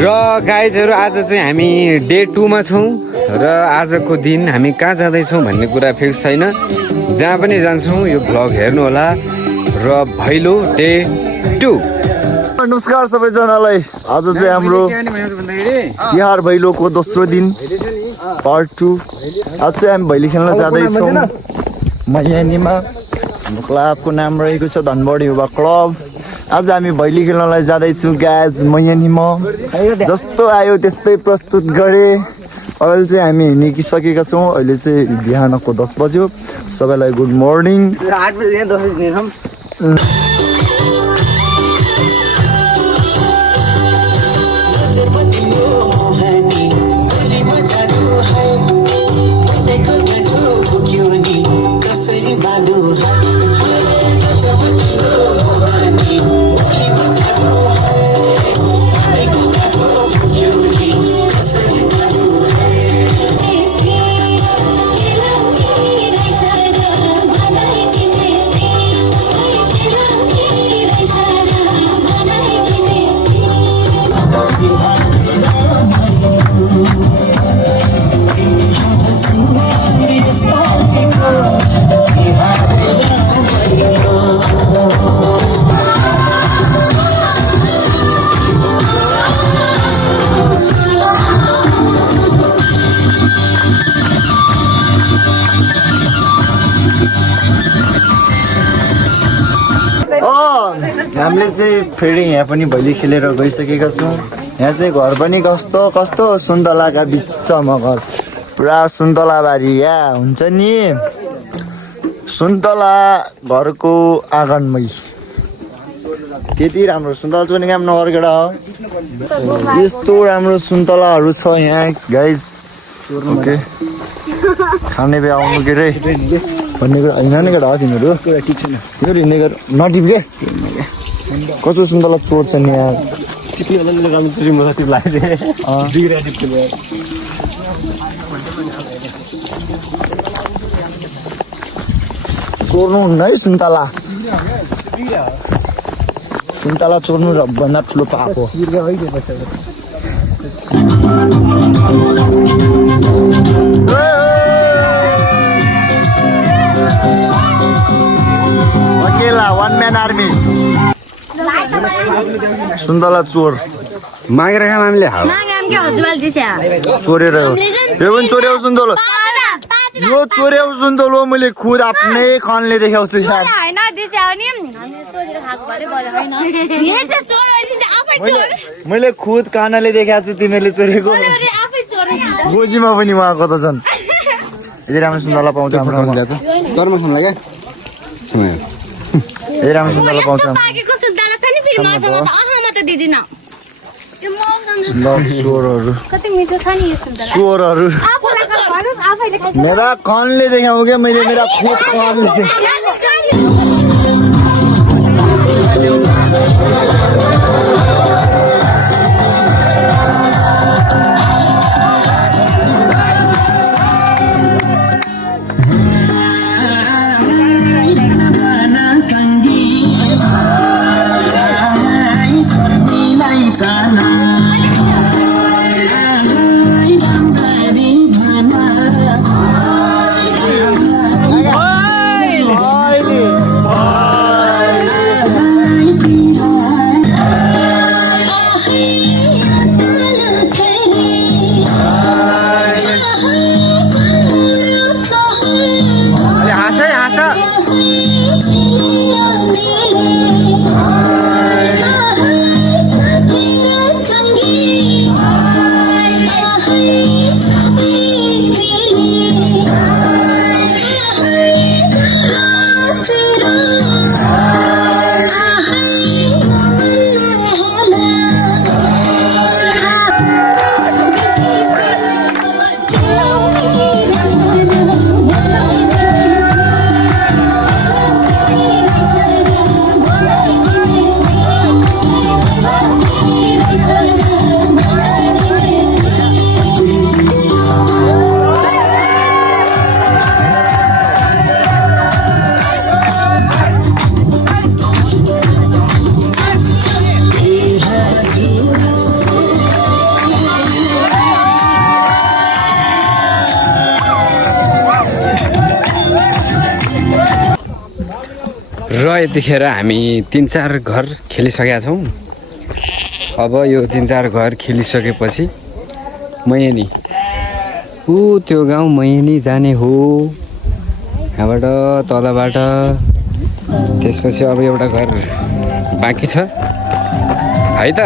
र गाइजहरू आज चाहिँ हामी डे 2 मा छौँ र आजको दिन हामी कहाँ जाँदैछौँ भन्ने कुरा फिक्स छैन। जहाँ पनि जान्छौँ यो भ्लग हेर्नु होला। र भैलो डे 2। नमस्कार सबैजनालाई। आज चाहिँ हाम्रो तिहार भैलोको दोस्रो दिन पार्ट 2। आज चाहिँ हामी भैलो खेल्न जाँदैछौँ मैयानीमा। हाम्रो क्लबको नाम रहेको छ धनबढी युवा क्लब। आज हामी भैली खेल्नलाई जाँदैछौँ गाइज मैयानीमा। जस्तो आयो त्यस्तै प्रस्तुत गरे। अहिले चाहिँ हामी हिँडिसकेका छौँ। अहिले चाहिँ बिहानको 10 बज्यो। सबैलाई गुड मर्निङ। हामीले चाहिँ फेरि यहाँ पनि भैली खेलेर गइसकेका छौँ। यहाँ चाहिँ घर पनि कस्तो कस्तो सुन्तलाका बिचमा घर। पुरा सुन्तलाबारी यहाँ हुन्छ नि। सुन्तला घरको आँगनमै त्यति राम्रो सुन्तला चुने काम नगर्केटा हो। यस्तो राम्रो सुन्तलाहरू छ यहाँ गाइस। ओके खाने बे आउनु के रे भन्ने कुरा होइन नि केटा हो तिमीहरू। यो हिँड्ने गर नटिप के कस्तो सुन्तला चोर छ नि यहाँ। चोर्नु हुन्न है सुन्तला। सुन्तला चोर्नु भन्दा ठुलो पाप हो। अकेला वन म्यान आर्मी सुन्तला चोर मागेर खाम हामीले चोरेर हो। यो पनि चोर्याउ सुन्तलो। यो चोर्याउ सुन्तलो मैले खुद आफ्नै कानले देखाउँछु यार। मैले खुद कानले देखाएको छु तिमीले चोरेको। गोजीमा पनि उहाँको त झन् यति राम्रो सुन्तला पाउँछ हाम्रोमा। यति राम्रो सुन्तला पाउँछ। चोरहरू मेरा कानले देखाऊ क्या मैले। मेरा खुद कानले र यतिखेर हामी 3-4 घर खेलिसकेका छौँ। अब यो 3-4 घर खेलिसकेपछि मैनी त्यो गाउँ मैनी जाने हो। यहाँबाट तलबाट त्यसपछि अब एउटा घर बाँकी छ है त।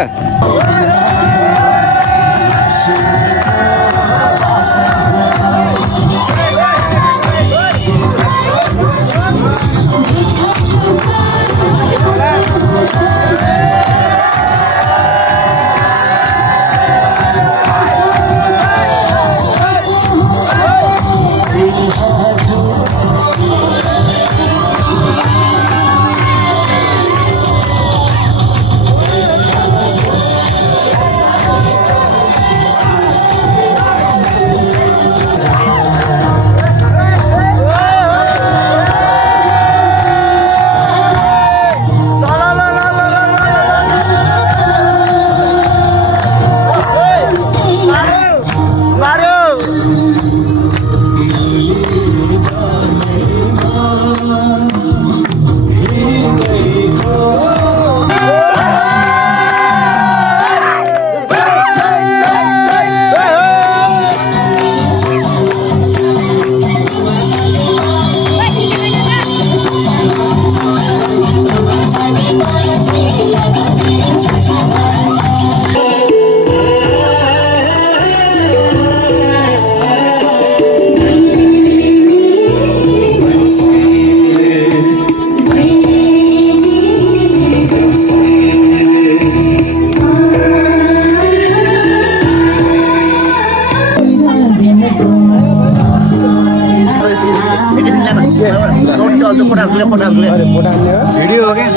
भिडियो हो क्या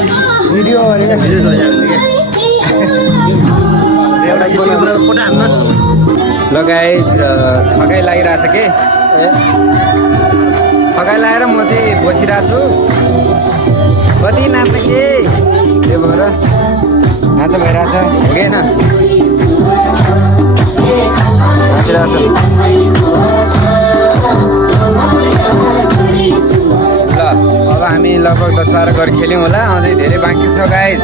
भिडियो ल गाइस थकाइ लागिरहेछ के थकाइ लागेर म चाहिँ बसिरहेको छु। कति नाच्ने के त्यो भएर नाच भइरहेछ हो कि होइन नाचिरहेछ। ल अब हामी लगभग 10-12 घर खेल्यौँ होला, अझै धेरै बाँकी छ गाइस।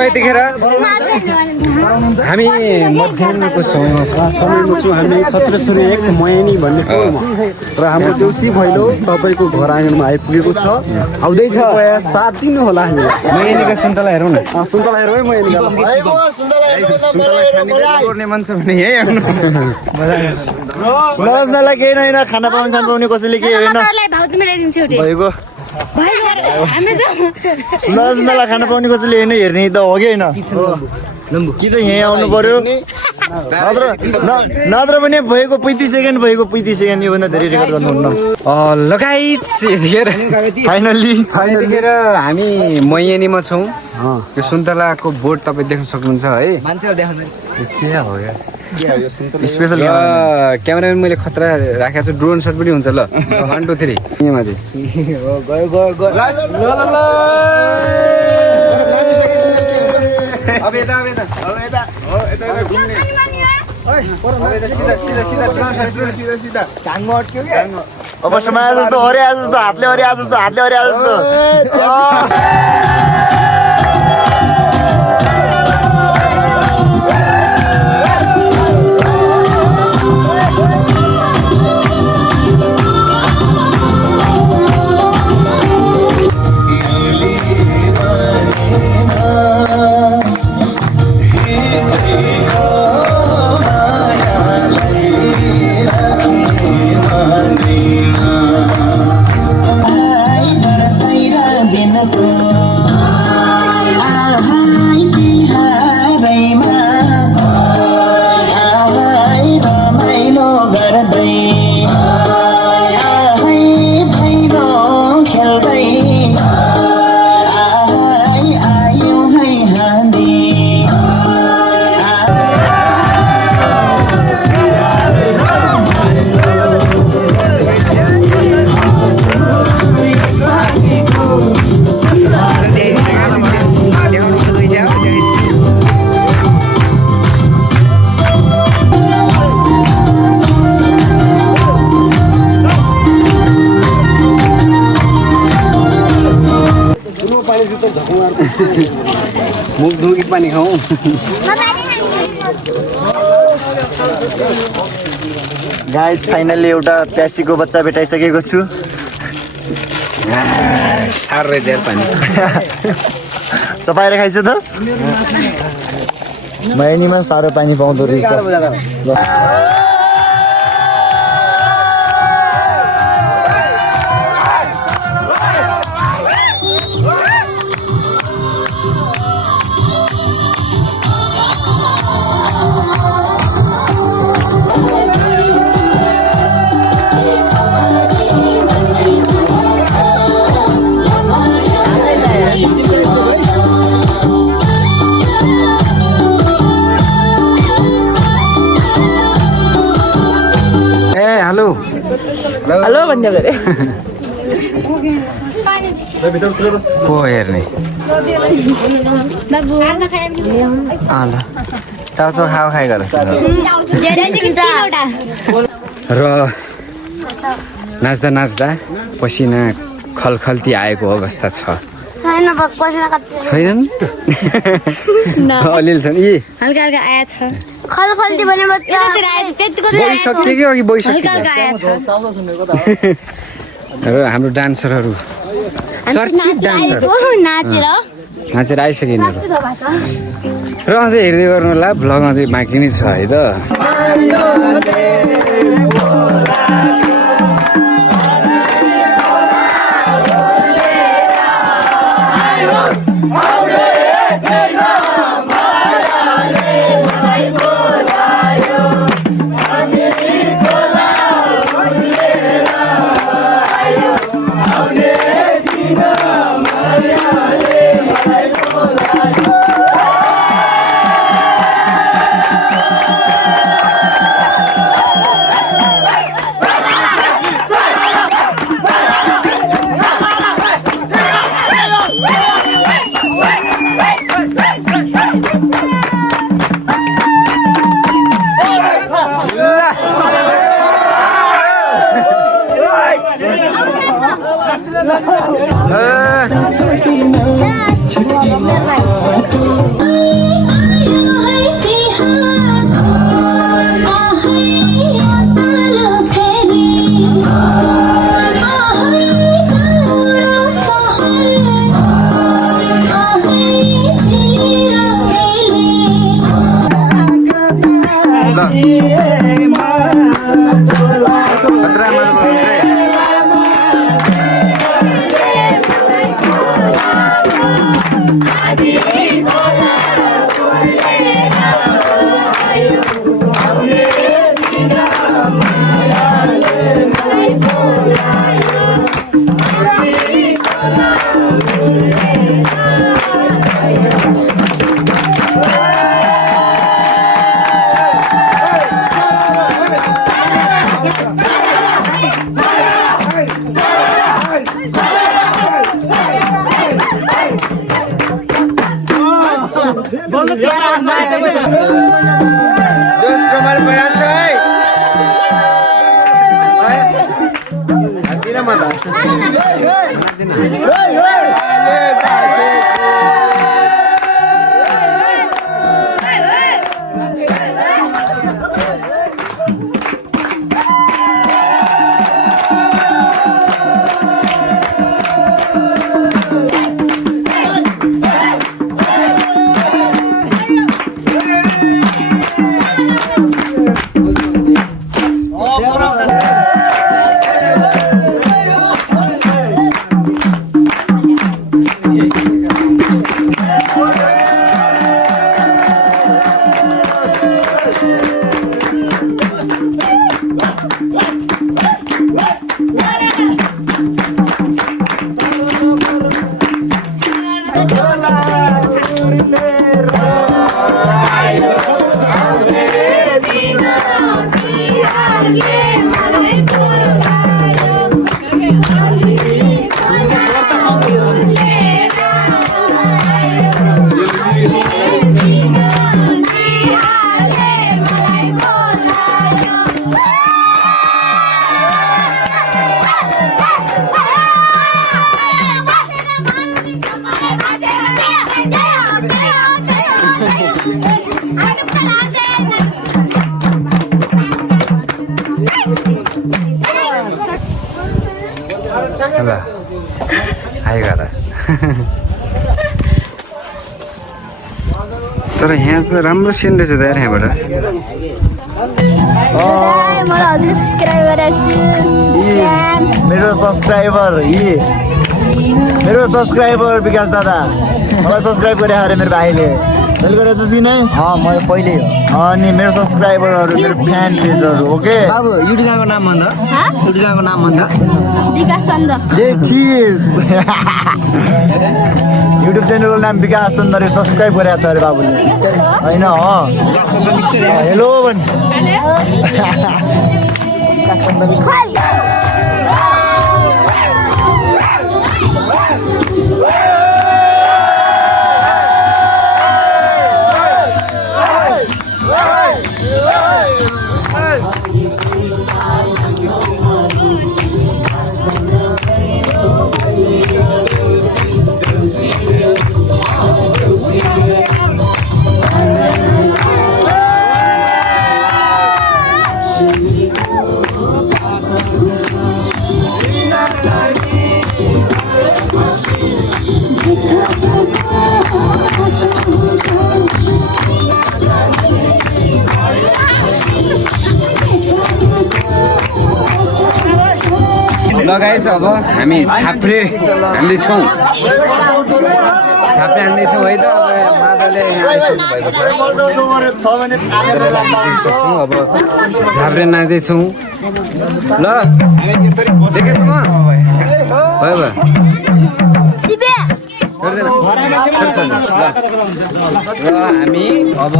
यतिखेर हामी मध्याहको समयमा छौँ हामी छत्रेश्वरी 1 मैनी भन्ने ठाउँमा र हाम्रो देउसी भैलो तपाईँको घर आँगनमा आइपुगेको छ। आउँदैछ 7 दिन होला हामी मैनीका सुन्तला हेरौँ न। सुन्तला हेरौँ है मैनी गर्ने मन छ भने यही आउनु। नजनालाई केही होइन, खाना पाउने पाउने कसैले केही होइन भएको सुन्दरलाई खाना पाउने कसैले होइन हेर्ने त हो कि होइन कि त यहीँ आउनु पर्यो नत्र पनि भएको 35 सेकेन्ड भएको 35 सेकेन्ड योभन्दा धेरै रेकर्ड गर्नुहुन्न। लगाइज फाइनल्ली यतिखेर हामी मैनीमा छौँ। यो सुन्तलाको बोर्ड तपाईँ देख्न सक्नुहुन्छ है। स्पेसल क्यामेराम्यान मैले खतरा राखेको छु, ड्रोन सट पनि हुन्छ। ल 1 2 3 यहाँमा चाहिँ अब समय जस्तो हरे आज जस्तो हातले हरे आज जस्तो हातले हरे आज जस्तो मुख धुकी पानी खाऊ गाइस फाइनली एउटा प्यासीको बच्चा भेटाइसकेको छु साह्रै धेर पानी चपाएर खाइछ त मैनीमा साह्रो पानी पाउँदो रहेछ हेलो भन्दै गरे को हेर्ने चाउचाउ खाइ गर र नाच्दा नाच्दा पसिना खलखल्ती आएको अवस्था छ छैनन् अलिअलि छन् यी हल्का हल्का आया छ खलखल्ती भने बोइसक्यो कि अघि बोइसक्यो र हाम्रो डान्सरहरू चर्चित डान्सर नाचेर आइसकिने र अझै हेर्दै गर्नु होला भ्लग अझै बाँकी नै छ है त ल हाई गर तर यहाँ त राम्रो सिन रहेछ त यार यहाँबाट मलाई हजुर सब्सक्राइब गरेको मेरो सब्सक्राइबर मेरो सब्सक्राइबर विकास दादा मलाई सब्सक्राइब गरे अरे मेरो भाइले मैले गरेको छु नै मैले पहिले अनि मेरो सब्सक्राइबरहरू मेरो फ्यान पेजहरू ओके बाबु युट्युबको नाम भन्दा युट्युबको नाम भन्दा विकास चन्द्र देखिस युट्युब च्यानलको नाम विकास चन्द्र सब्सक्राइब गरेको छ अरे बाबुले होइन हेलो भन् ल गाइस अब हामी छाप्रे हान्दैछौँ है त अब माताले आइसक्नु भएको छ अब छाप्रे नाच्दैछौँ ल देखेछु म भयो भयो र हामी अब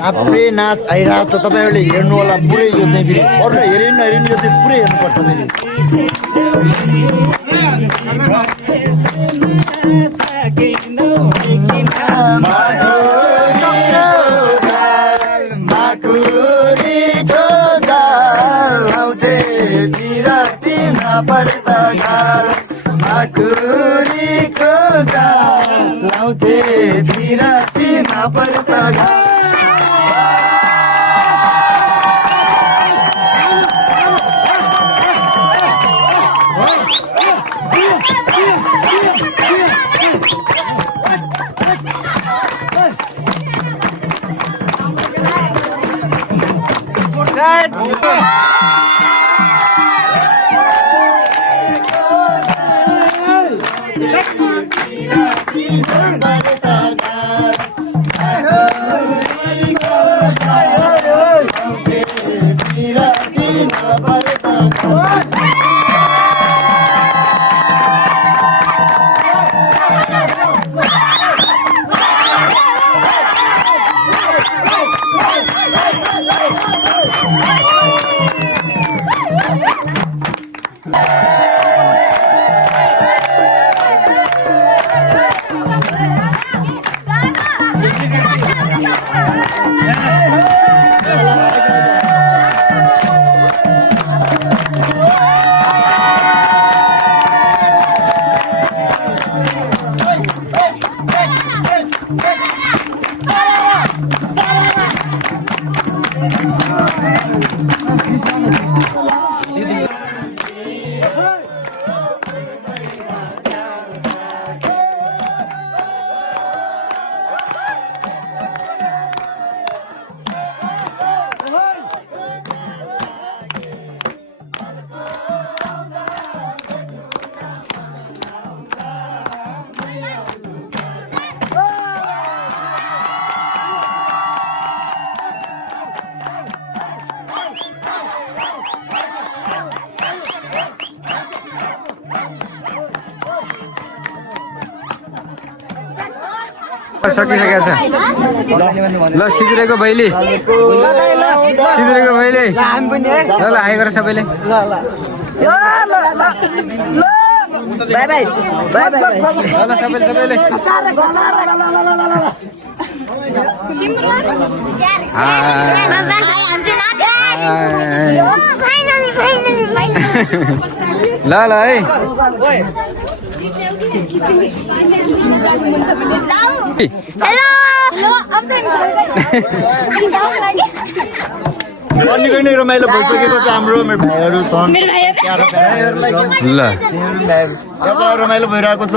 छाप्रे नाच आइरहेको छ तपाईँहरूले हेर्नु होला पुरै यो चाहिँ फेरि अरूले हेरेन नहेरेन यो चाहिँ पुरै हेर्नुपर्छ फेरि सकिसकेको छ ल सिद्धिरहेको भैली ल ल हाई गर सबैले ल सबैले ल ल है निकै नै रमाइलो भइसकेको छ हाम्रो मेरो भाइहरू छन् ल रमाइलो भइरहेको छ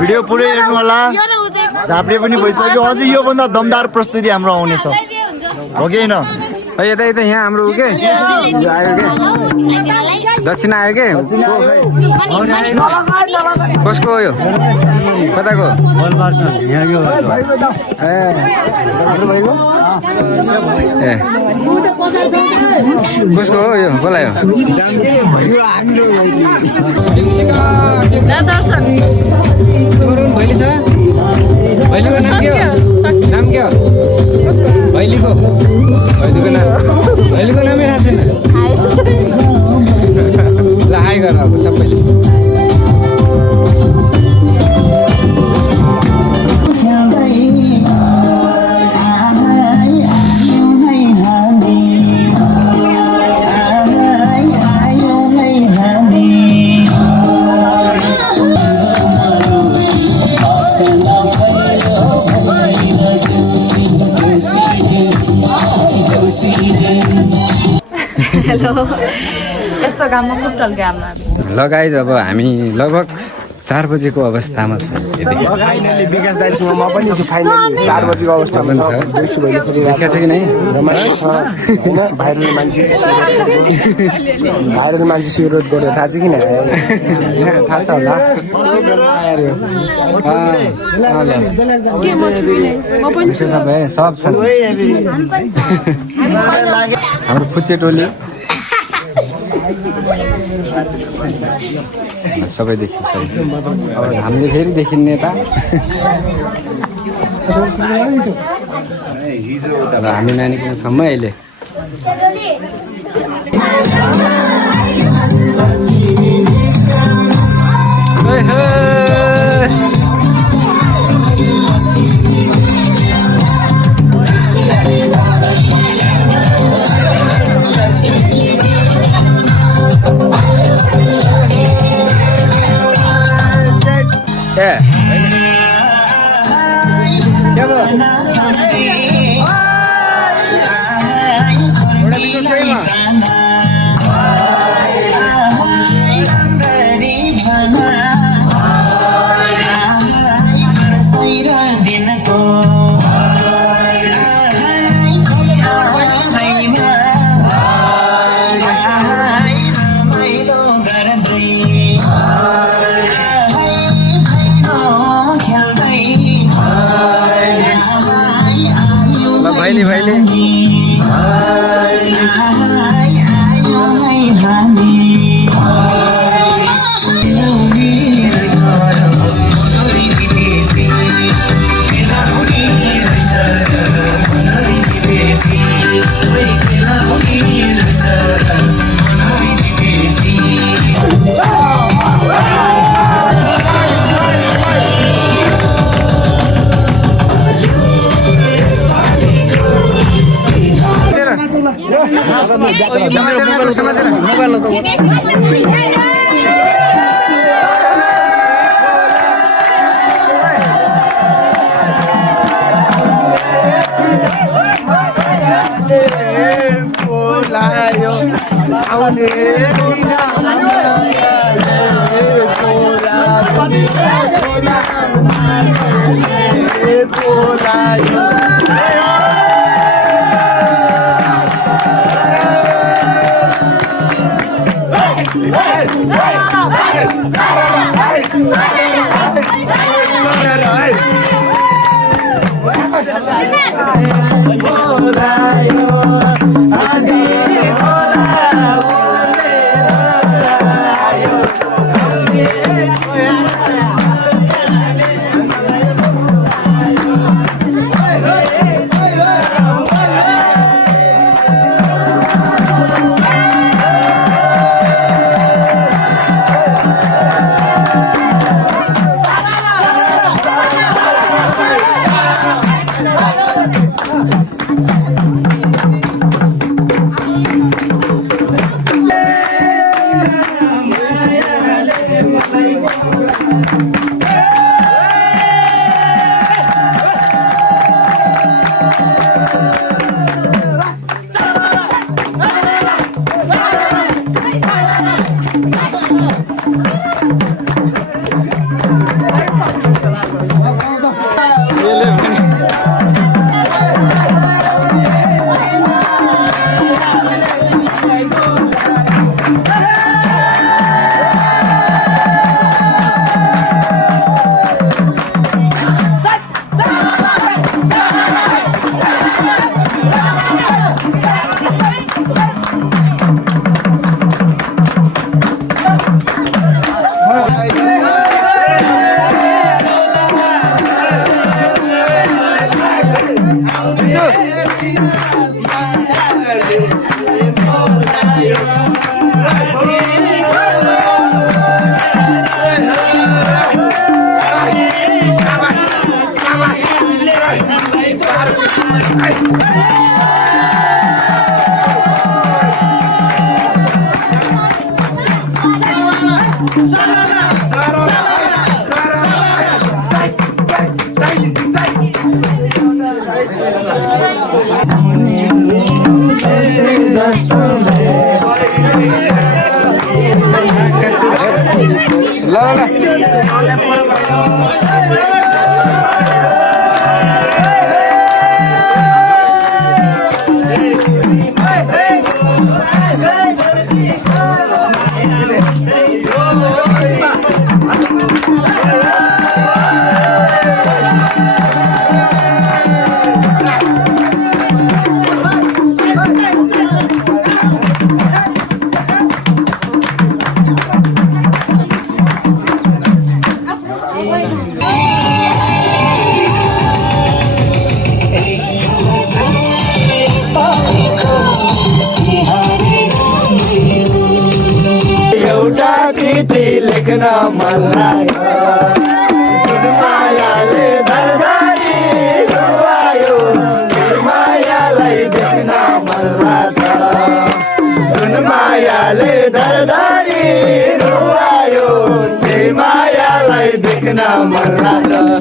भिडियो पुरै हेर्नु होला झाप्रे पनि भइसक्यो अझै योभन्दा दमदार प्रस्तुति हाम्रो आउनेछ हो कि होइन यता यता यहाँ हाम्रो के आयो के दक्षिणा आयो के कसको हो यो कताको ए कसको हो यो बोलायो भैली छ भैलीको नाम के हो भैलीको नामै थाहा छैन ल हाई गर अब सबैले यस्तो घाममा कुट्टल घाममा लगाइज अब हामी लगभग 4 बजेको अवस्थामा छौँ विकास दाइसँग म पनि छु फाइनली 4 बजेको अवस्थामा छ देउसी भैलो देखा छ कि नै रमाइलो छ होइन भाइरल मान्छे सिरोध गर्यो थाहा छ कि नै थाहा छ होला सब छन् हाम्रो फुच्चे टोली सबै देखिन्छ अब हामीले फेरि देखिने त अब हामी नानीको छौँ अहिले भाइले समातेर लेख्न मन लाग्यो जुन मायाले धरधरी रुवायो मायालाई देख्न मन लाग्छ जुन मायाले धरधरी रुवायो मायालाई देख्न मन लाग्छ